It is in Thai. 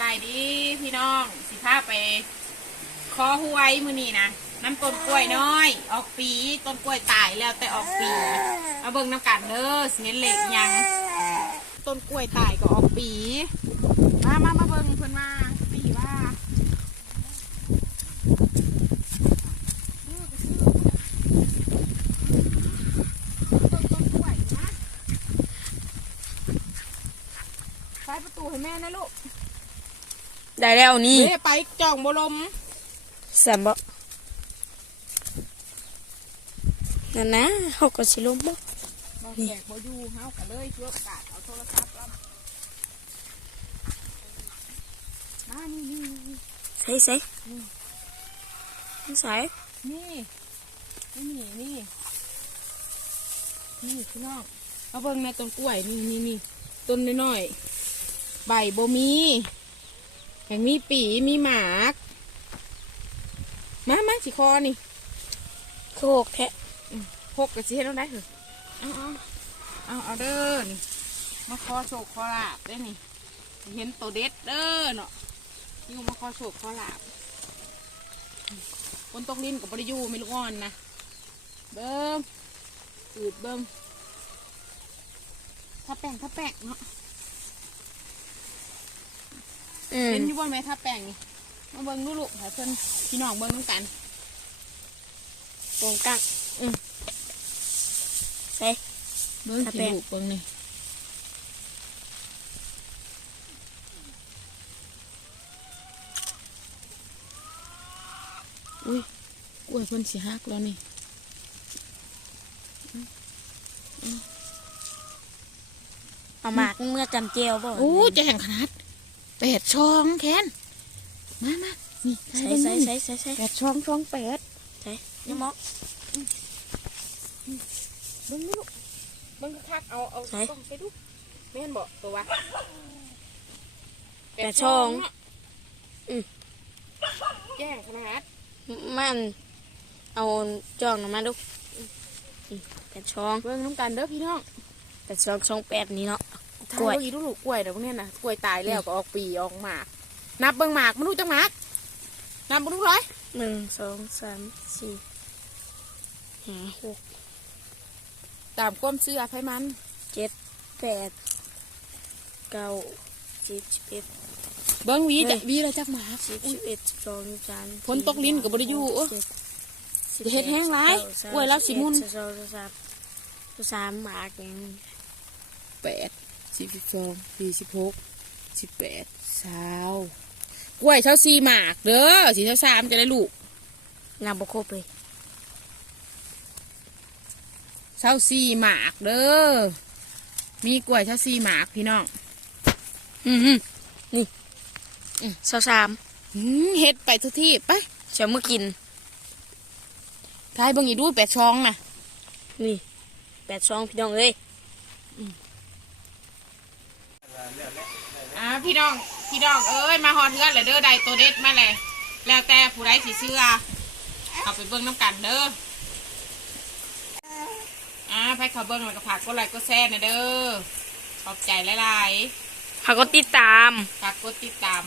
บายดีพี่น้องสิพาไปคอหวยมือนี่นะน้ำต้นกล้วยน้อย ออกปีต้นกล้วยตายแล้วแต่ออกปีเอาเบิ่งน้ำกันเด้อสิเห็นเหล็กยัง ต้นกล้วยตายก็ออกปี มามามาเบิ่งเพิ่นมาปีว่าต้นต้นกล้วยนะไฟประตูให้แม่นะลูก ได้แล้วนี่เฮ้ยไปจ่องบลมสามบ่นั่นนะเขาก็สิลมบ่บอแขกบอยู่เฮากันเลยเพื่อโอกาสเอาโทรศัพท์แล้วมานี่นี่นี่ใส่ใส่ใส่นี่นี่นี่นี่พี่น้องเอาเบิ่งในต้นกล้วยนี่นี่นี่ต้นน้อยๆใบบ่มี แห่งมีปีมีหมากมามาสิคอนี่โคกแทะพกกระเจี๊ยบได้เหรอเอาเอาเอาเอาเด้อนี่มาขอโชคขอลาบได้นี่ เห็นตัวเด็ดเด้อเนาะยูมาขอโชคขอลาบคนตกลิ้นกับบริยูไม่ลูกอ่อนนะเบิ้มอืดเบิ้มถ้าแป้งถ้าแป้งเนาะ อืม เห็นอยูบนไหมถ้าแป้งนี่มาเบิ้งดูลูกให้เพิ่นพี่น้องเบิ้งน้ำกันวงกักอืมใส่เบิ้งถ้าสิแป้งลูกเบิ้งนี่อุ้ยกล้วยเพิ่นสิฮักแล้วนี่เอาหมากเมื่อจำเจียวบ่โอ้จะแห่งขนาด แปดช่องแคนมามานี่ใส่ใส่ใส่ใส่ใส่แปดช่องช่องแปดใส่ยังมอกเบิ้งนี่ลูกเบิ้งคักๆเอาเอาไหนกล้องไปดูแม่นบอกตัววะแปดช่องเนาะอืมแจ้งขนาดมันเอาจ้องน่ะมาดูอืมแปดช่องเบิ้งน้ำกันเด้อพี่น้องแปดช่องช่องแปดนี่เนาะ ถ้ากล้วย อีดูลูกกล้วยเดี๋ยวพวกเนี้ยนะกล้วยตายแล้วก็ออกปีออกหมาก นับเบิ้งหมากมันรู้จังหมากนับมันรู้ร้อยหนึ่งสองสามสี่ห้าหกตามความเชื่อไพมันเจ็ดแปดเก้าสิบสิบเอ็ด เบิ้งหวีเฮ้ยจะหวีอะไรจักหมากสิบสิบเอ็ดสิบสองสิบสามฝนตกลิ้นก็บ่ได้อยู่โอ้เจ็ดอย่าเฮ็ดแห้งหลายสิบกล้วยแล้วสิมุนสิบสองสิบสามสิบสามหมากอย่างนี้แปด สิบสองสี่สิบหกสิบแปดสาวกล้วยเท่าสี่หมากเด้อสี่เท่าสามจะได้ลูกงามบกครบเลยเท่าสี่หมากเด้อมีกล้วยเท่าสี่หมากพี่น้องอืมอืมนี่อืมสาวสามหืมเฮ็ดไปทุกที่ไปเชียวเมื่อกินทายเบิ่งอีกดูแปดช่องน่ะนี่แปดช่องพี่น้องเอ้ย อ่าพี่น้องพี่น้องเอ้ยมาฮอดเทือนเลยเด้อใดตัวเด็ดมาเลยแล้วแต่ผู้ใดสิเชื่อเอาไปเบิ่งน้ำกันเด้ออ่าไปเขาเบิ่งแล้วก็ผักก็ไลค์ก็แซ่นะเด้อขอบใจหลายๆเขาก็ติดตามฝากกดติดตาม